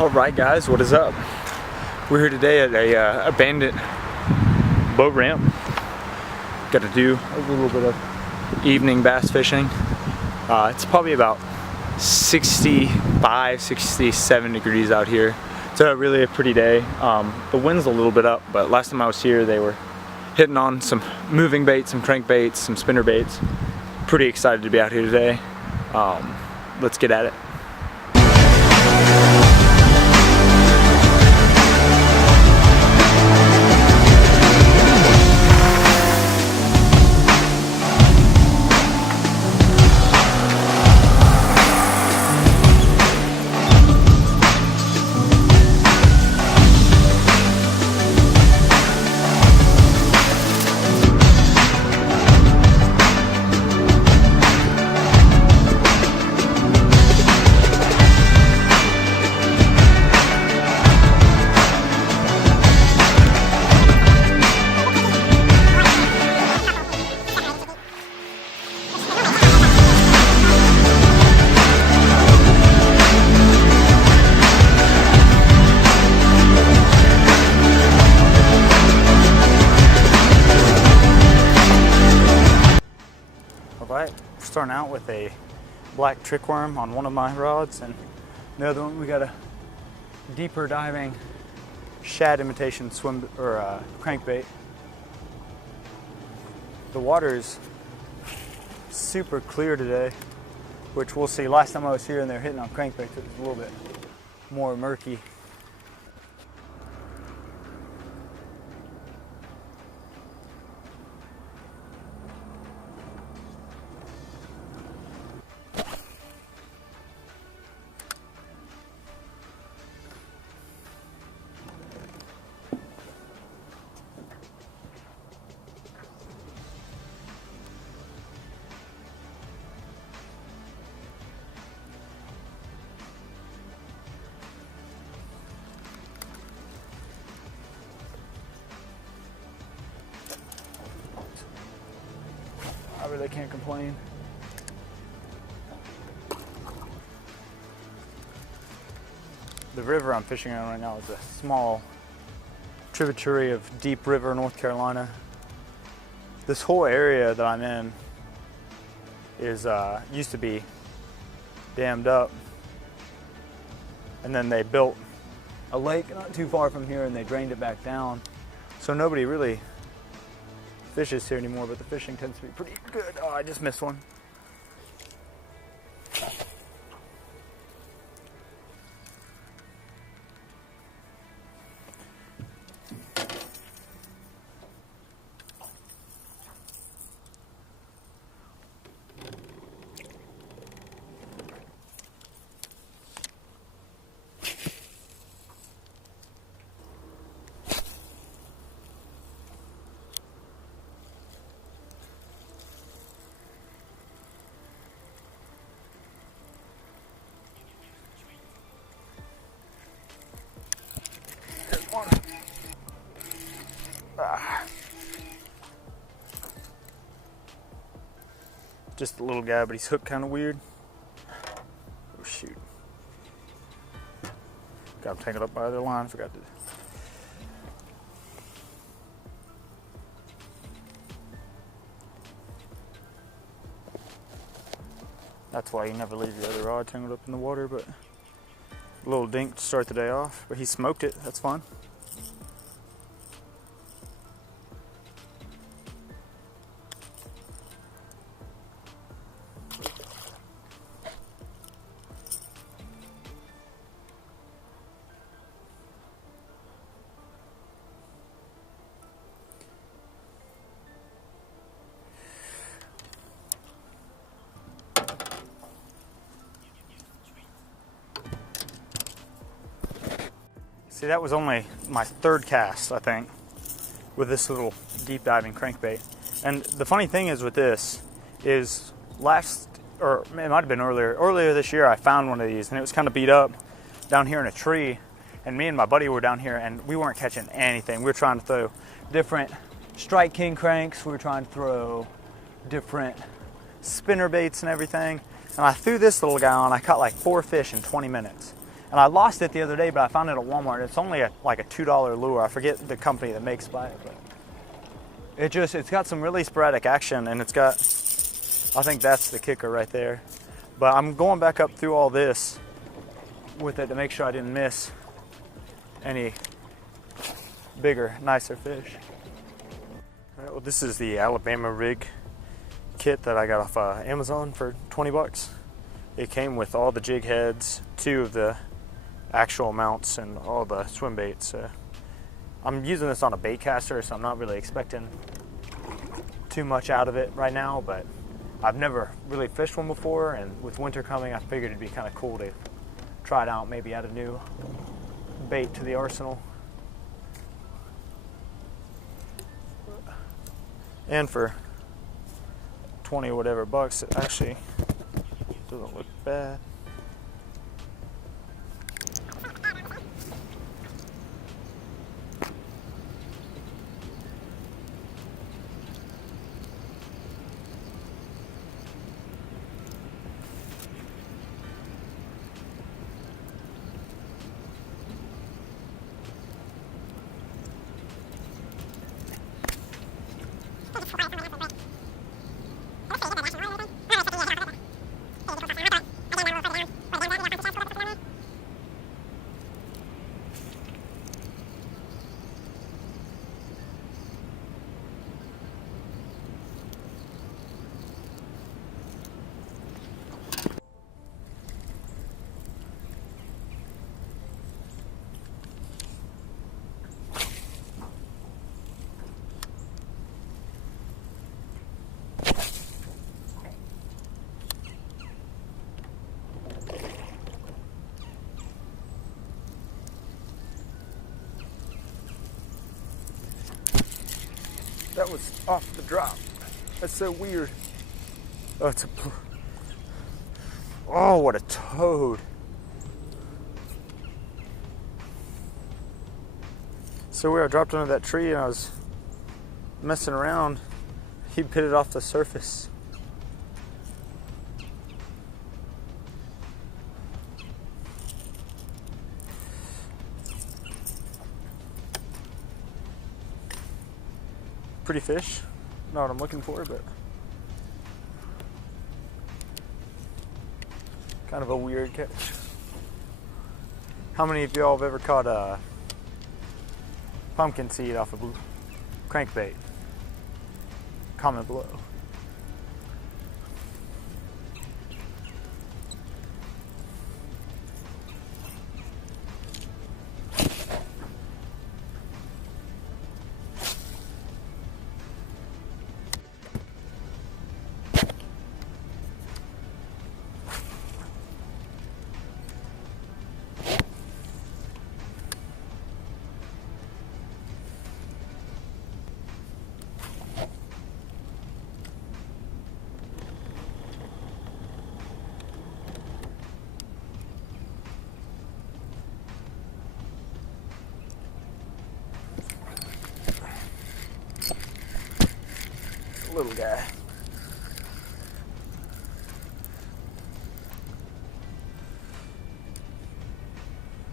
Alright guys, what is up? We're here today at a abandoned boat ramp. Got to do a little bit of evening bass fishing. It's probably about 65, 67 degrees out here. It's really a pretty day. The wind's a little bit up, but last time I was here they were hitting on some moving baits, some crankbaits, some spinner baits. Pretty excited to be out here today. Let's get at it. Alright, starting out with a black trickworm on one of my rods, and the other one we got a deeper diving shad imitation swim or crankbait. The water is super clear today, which we'll see. Last time I was here and they were hitting on crankbaits, it was a little bit more murky. I really can't complain. The river I'm fishing on right now is a small tributary of Deep River, North Carolina. This whole area that I'm in is used to be dammed up, and then they built a lake not too far from here and they drained it back down, so nobody really fishes here anymore, but the fishing tends to be pretty good. Oh, I just missed one. Just a little guy, but he's hooked kind of weird. Oh shoot. Got him tangled up by the line, forgot to. That's why you never leave your other rod tangled up in the water, but a little dink to start the day off. But he smoked it, that's fun. See, that was only my third cast, I think, with this little deep diving crankbait. And the funny thing is with this is it might have been earlier this year I found one of these, and it was kind of beat up down here in a tree, and me and my buddy were down here and we weren't catching anything. We were trying to throw different Strike King cranks, we were trying to throw different spinner baits and everything, and I threw this little guy on. I caught like 4 fish in 20 minutes. And I lost it the other day, but I found it at Walmart. It's only like a $2 lure. I forget the company that makes it, but it's got some really sporadic action, and it's got, I think that's the kicker right there. But I'm going back up through all this with it to make sure I didn't miss any bigger, nicer fish. All right, well, this is the Alabama rig kit that I got off Amazon for 20 bucks. It came with all the jig heads, 2 of the actual mounts, and all the swim baits. I'm using this on a bait caster, so I'm not really expecting too much out of it right now, but I've never really fished one before, and with winter coming, I figured it'd be kind of cool to try it out, maybe add a new bait to the arsenal. And for 20 or whatever bucks, it actually doesn't look bad. That was off the drop. That's so weird. Oh, it's a... Oh, what a toad. So weird, I dropped under that tree and I was messing around. He bit it off the surface. Pretty fish, not what I'm looking for, but kind of a weird catch. How many of y'all have ever caught a pumpkin seed off a crankbait? Comment below. Little guy.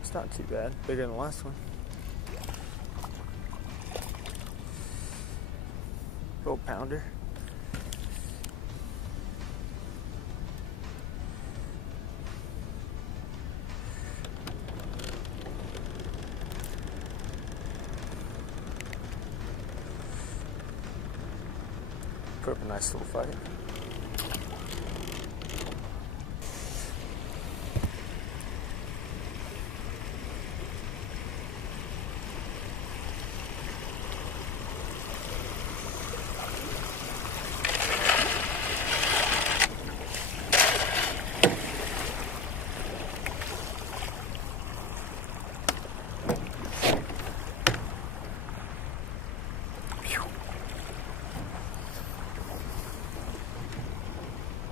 It's not too bad. Bigger than the last one. Little pounder. Put up a nice little fight.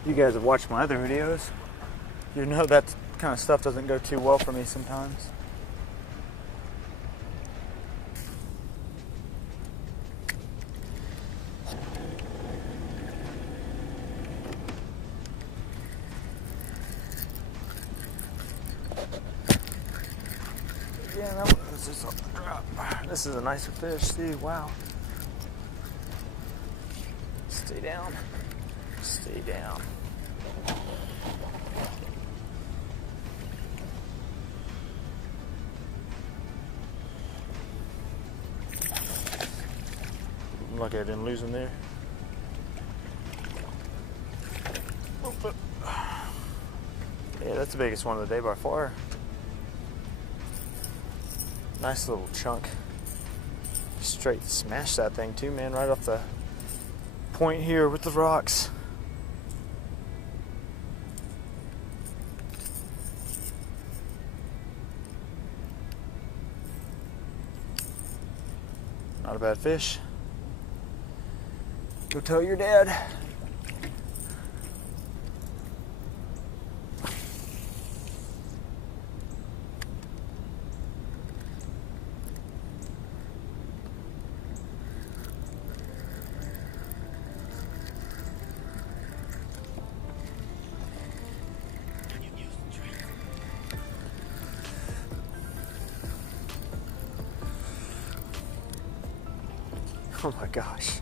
You guys have watched my other videos. You know that kind of stuff doesn't go too well for me sometimes. again. This is a nicer fish, too. Wow. Stay down. Stay down. Lucky I didn't lose him there. Yeah, that's the biggest one of the day by far. Nice little chunk. Straight smashed that thing too, man, right off the point here with the rocks. Not a bad fish. Go tell your dad. Oh my gosh.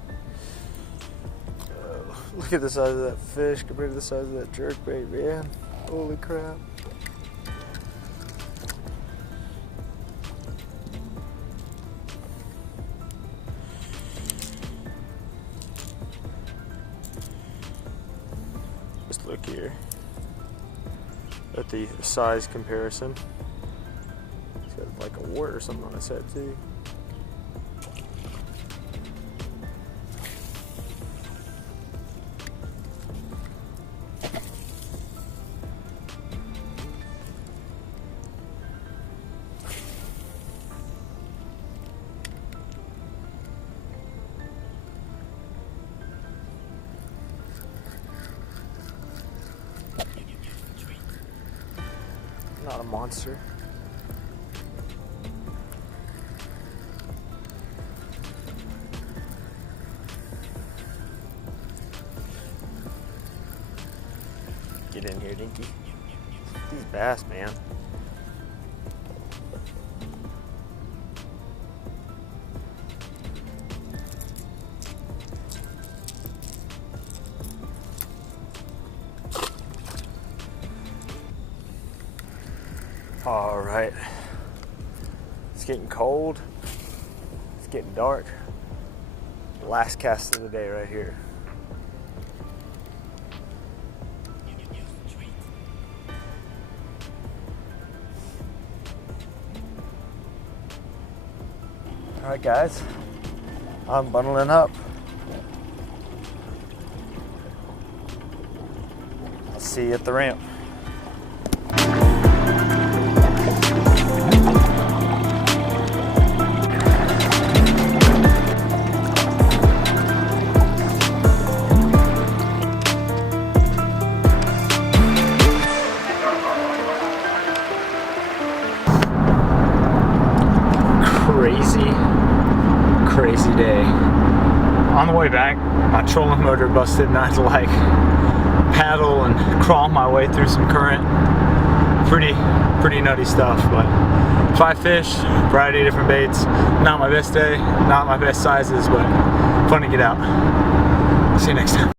Look at the size of that fish compared to the size of that jerkbait, man. Holy crap. Just look here at the size comparison. It's got like a wart or something on its head too. Not a monster. Get in here, Dinky. These bass, man. All right, it's getting cold, it's getting dark. Last cast of the day right here. All right, guys, I'm bundling up. I'll see you at the ramp. Crazy day. On the way back, my trolling motor busted and I had to like paddle and crawl my way through some current. Pretty nutty stuff, but 5 fish, variety of different baits. Not my best day, not my best sizes, but fun to get out. See you next time.